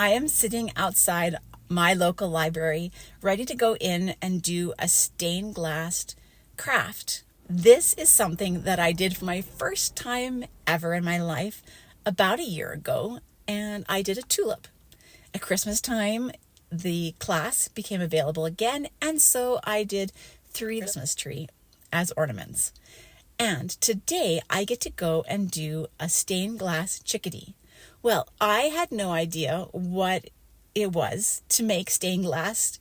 I am sitting outside my local library, ready to go in and do a stained glass craft. This is something that I did for my first time ever in my life about a year ago, and I did a tulip. At Christmas time, the class became available again, and so I did 3 Christmas tree as ornaments. And today I get to go and do a stained glass chickadee. Well, I had no idea what it was to make stained glass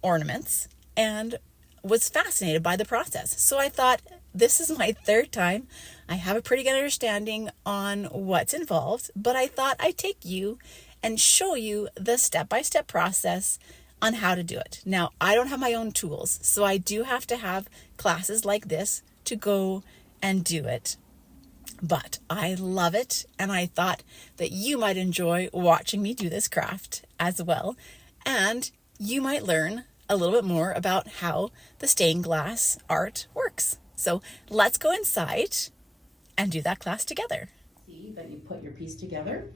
ornaments and was fascinated by the process. So I thought, this is my 3rd time. I have a pretty good understanding on what's involved, but I thought I'd take you and show you the step-by-step process on how to do it. Now, I don't have my own tools, so I do have to have classes like this to go and do it. But I love it, and I thought that you might enjoy watching me do this craft as well, and you might learn a little bit more about how the stained glass art works. So let's go inside and do that class together. See that you put your piece together.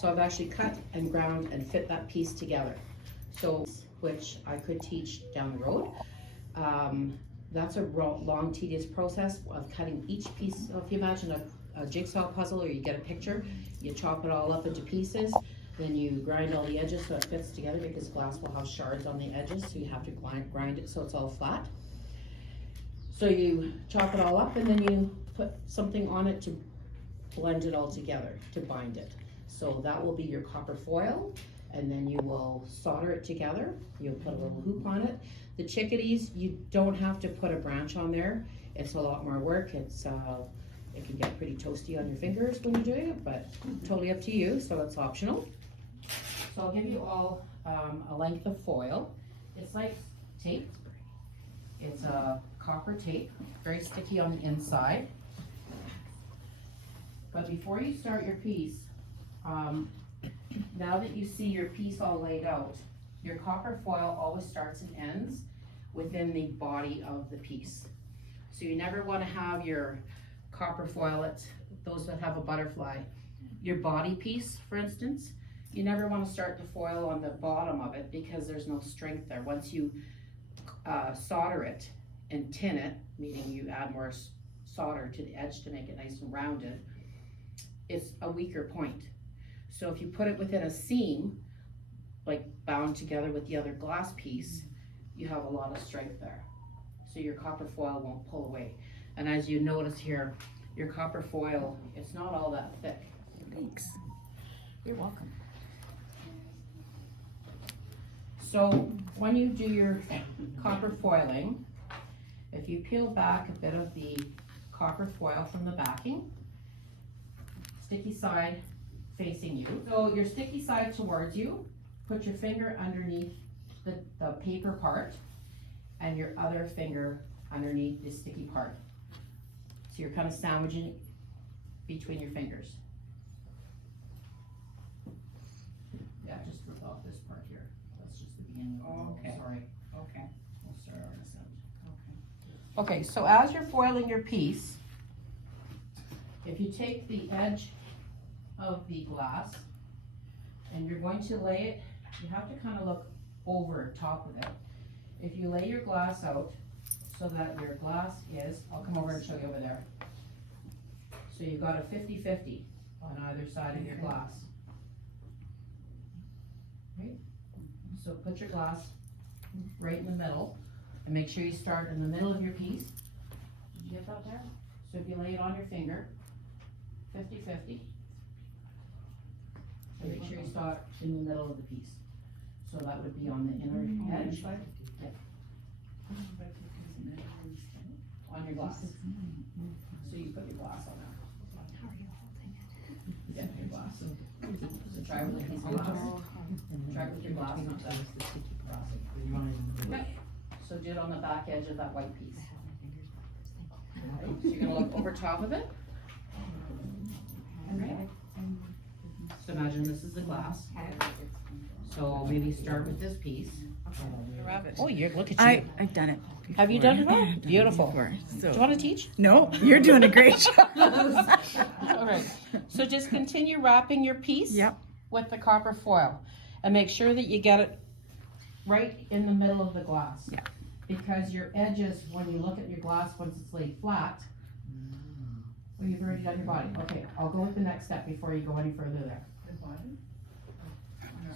So I've actually cut and ground and fit that piece together. So, which I could teach down the road. That's a long, tedious process of cutting each piece. So if you imagine a jigsaw puzzle, or you get a picture, you chop it all up into pieces, then you grind all the edges so it fits together, because glass will have shards on the edges, so you have to grind it so it's all flat. So you chop it all up, and then you put something on it to blend it all together, to bind it. So that will be your copper foil, and then you will solder it together. You'll put a little hoop on it. The chickadees, you don't have to put a branch on there. It's a lot more work. It can get pretty toasty on your fingers when you're doing it, but totally up to you, so it's optional. So I'll give you all a length of foil. It's like tape. It's a copper tape, very sticky on the inside. But before you start your piece, now that you see your piece all laid out, your copper foil always starts and ends within the body of the piece. So you never want to have your copper foil, those that have a butterfly, your body piece, for instance, you never want to start the foil on the bottom of it, because there's no strength there. Once you solder it and tin it, meaning you add more solder to the edge to make it nice and rounded, it's a weaker point. So if you put it within a seam, like bound together with the other glass piece, you have a lot of strength there. So your copper foil won't pull away. And as you notice here, your copper foil, it's not all that thick. Thanks. You're welcome. So when you do your copper foiling, if you peel back a bit of the copper foil from the backing, sticky side facing you. So your sticky side towards you, put your finger underneath the paper part, and your other finger underneath the sticky part. So you're kind of sandwiching between your fingers. Yeah, just rip off this part here. That's just the beginning. Oh, okay. Sorry. Okay. We'll start on this end. Okay. Okay, so as you're foiling your piece, if you take the edge of the glass and you're going to lay it, you have to kind of look over top of it. If you lay your glass out so that your glass is, I'll come over and show you over there. So you've got a 50-50 on either side of your glass. Right? So put your glass right in the middle and make sure you start in the middle of your piece. Did you get that there? So if you lay it on your finger, 50-50. So make sure you start in the middle of the piece. So that would be on the inner edge. Yeah. On your glass. So you put your glass on that. Yeah, your glass. So try with a piece of glass. Try with your glass, not that. Okay. So do it on the back edge of that white piece. Okay. So you're gonna look over top of it. Okay. So imagine this is the glass. So maybe start with this piece. Oh, look at you. I've done it before. Have you done it all? Beautiful. So. Do you want to teach? No, you're doing a great job. All right. So just continue wrapping your piece. Yep. with the copper foil. And make sure that you get it right in the middle of the glass. Yeah. Because your edges, when you look at your glass, once it's laid flat, well, you've already done your body. Okay, I'll go with the next step before you go any further there.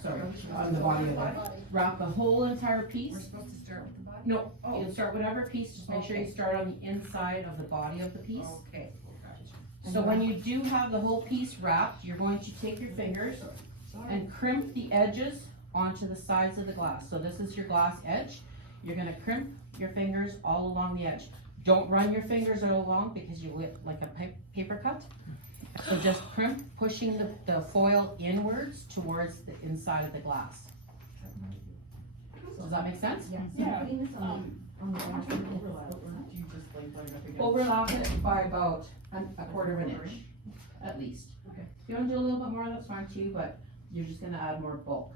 Sorry, on the body of it. Wrap the whole entire piece. We're supposed to start with the body? No, Oh. you start whatever piece, just make sure you start on the inside of the body of the piece. Okay. So when you do have the whole piece wrapped, you're going to take your fingers and crimp the edges onto the sides of the glass. So this is your glass edge. You're gonna crimp your fingers all along the edge. Don't run your fingers all along because you look like a paper cut. So just crimp, pushing the foil inwards towards the inside of the glass. Does that make sense? Yes. Yeah. Putting this on the glass. Overlap it by about a quarter of an inch, at least. Okay. If you wanna do a little bit more, that's fine too, but you're just gonna add more bulk.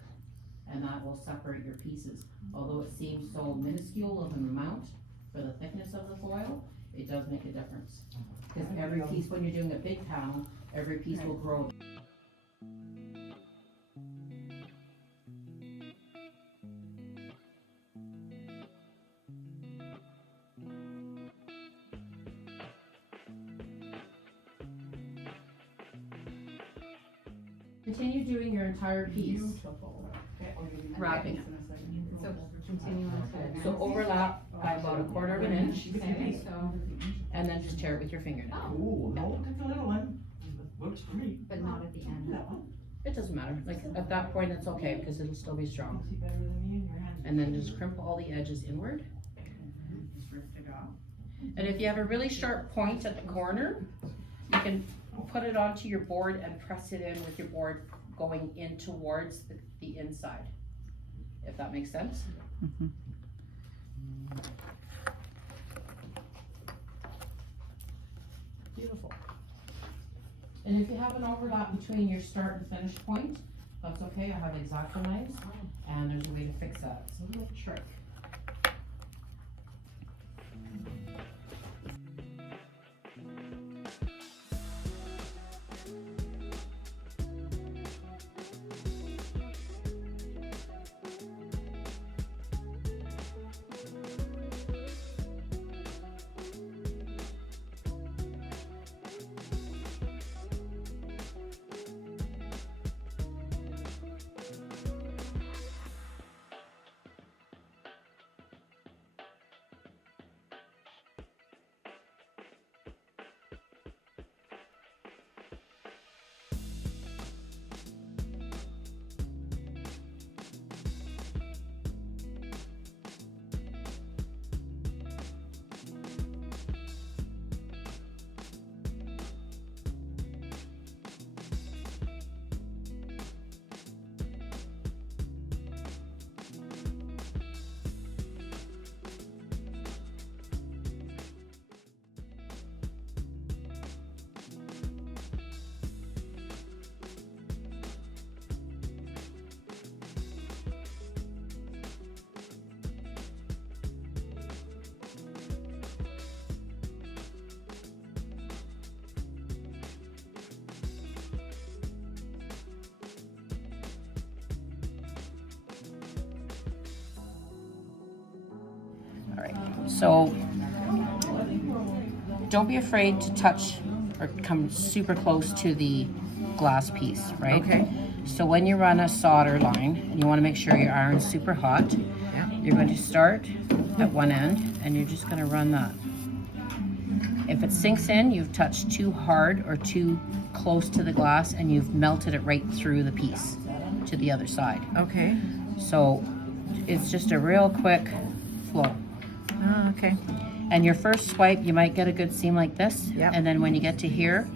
And that will separate your pieces. Although it seems so minuscule of an amount for the thickness of the foil, it does make a difference. Because every piece, when you're doing a big panel, every piece will grow. Continue doing your entire piece, wrapping it. So continue on. So overlap by about a quarter of an inch, Okay, so, and then just tear it with your fingernail. Ooh, no, take the little one. Works for me. but not at the end. That one. It doesn't matter, like at that point it's okay because it'll still be strong. See better than me in your hand. And then just crimp all the edges inward. Just ripped it off. And if you have a really sharp point at the corner, you can put it onto your board and press it in with your board going in towards the inside, if that makes sense. Mhm. Beautiful. And if you have an overlap between your start and finish point, that's okay, I have X-Acto knives, and there's a way to fix that. It's a little trick. All right, so don't be afraid to touch or come super close to the glass piece, right? Okay. So when you run a solder line, and you want to make sure your iron's super hot, Yeah. you're going to start at one end and you're just going to run that. If it sinks in, you've touched too hard or too close to the glass and you've melted it right through the piece to the other side. Okay. So it's just a real quick flow. Oh, okay. And your first swipe, you might get a good seam like this. Yep. And then when you get to here,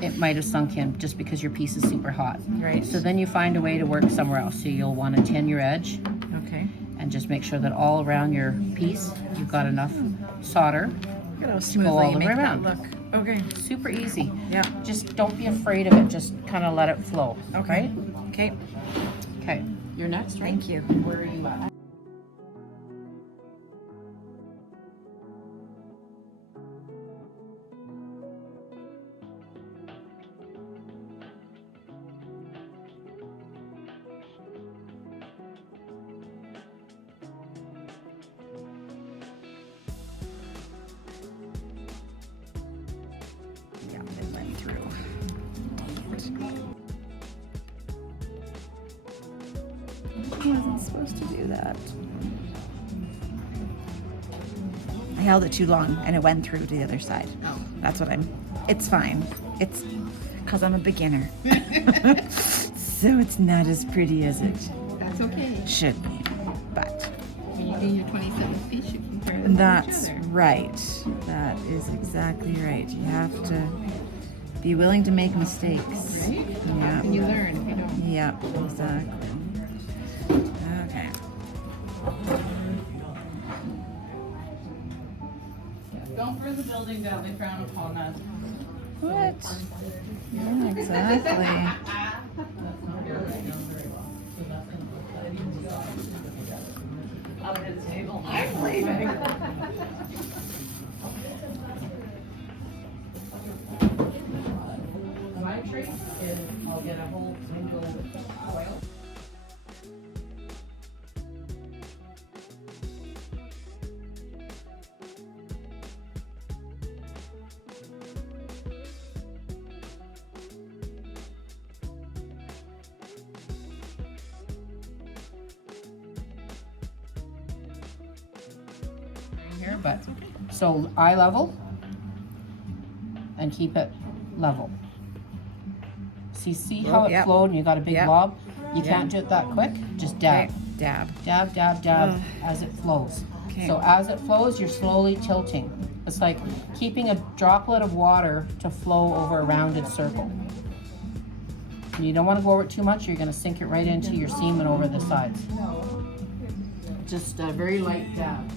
it might have sunk in just because your piece is super hot. Right. So then you find a way to work somewhere else. So you'll want to tin your edge Okay. and just make sure that all around your piece, you've got enough solder. Look at how all smoothly the you make way that around. look. Okay. Super easy. Yeah. Just don't be afraid of it. Just kind of let it flow. Okay. Okay. Okay. You're next, right? Thank you. Where are you at? supposed to do that. I held it too long and it went through to the other side. Oh. That's what it's fine. It's because I'm a beginner. So it's not as pretty as it That's okay. should be. But When you do your 27 feet, you compare them to that's each other. right. That is exactly right. You have to be willing to make mistakes. Right? Yeah. And you learn if you don't. Yep, exactly. Okay. Don't burn the building down, they frown upon that. What? Yeah, exactly. I'm leaving. My trick is I'll get a whole single oil. Here, but so eye level and keep it level. See how it Yep. flowed and you got a big Yep. blob? You Yep. can't do it that quick. Just dab, Okay. Dab. dab, dab, dab as it flows. Okay. So as it flows, you're slowly tilting. It's like keeping a droplet of water to flow over a rounded circle. And you don't want to go over it too much. You're going to sink it right into your seam and over the sides. Just a very light dab.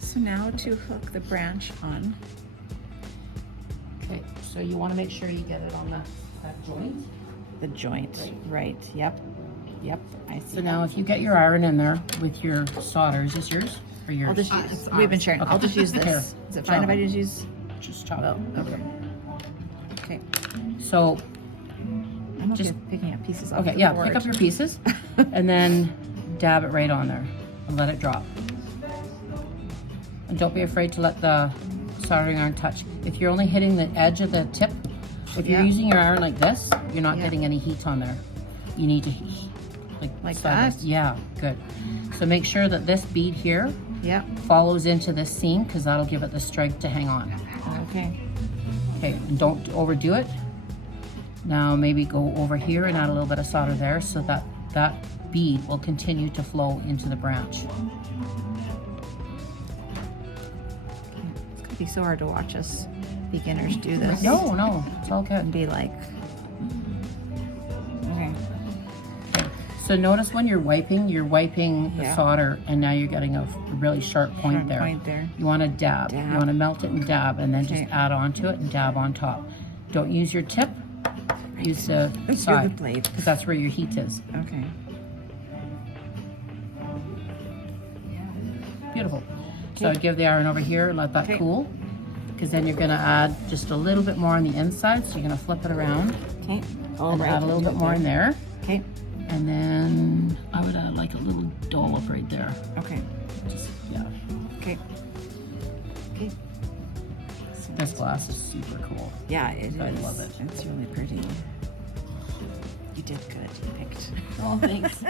So now to hook the branch on. Okay, so you want to make sure you get it on that joint. The joint. Right. Yep. Yep. I see. So now if you get your iron in there with your solder, is this yours or yours? I'll just it's use. We've been ours. sharing. Okay. I'll just use Here. this. Is it fine if I just use? Just chop Oh, it. okay. Okay. So, I'm okay Just- with picking up pieces off okay, the yeah, board. pick up your pieces and then dab it right on there and let it drop. And don't be afraid to let the soldering iron touch. If you're only hitting the edge of the tip, if you're Yeah. using your iron like this, you're not Yeah. getting any heat on there. You need to Like sideways. that? Yeah, good. So make sure that this bead here Yep. follows into this seam because that'll give it the strength to hang on. Okay. Okay, and don't overdo it. Now maybe go over here and add a little bit of solder there so that that bead will continue to flow into the branch. It's gonna be so hard to watch us beginners do this. No, it's all And good. be like. Okay. So notice when you're wiping the Yeah. solder and now you're getting a really sharp point Front there. point there. You want to dab. Dab. You want to melt it and dab and then Okay. just add onto it and dab on top. Don't use your tip, use the Use the side blade. because that's where your heat is. Okay. Beautiful. So give the iron over here, let that Okay. cool, because then you're gonna add just a little bit more on the inside. So you're gonna flip it around Okay. All and right. add a little bit more in there. Okay. And then I would add like a little dollop right there. Okay. Just, yeah. Okay. Okay. So This glass is super cool. yeah, it is. I love it. It's really pretty. You did good. You picked. Oh, thanks.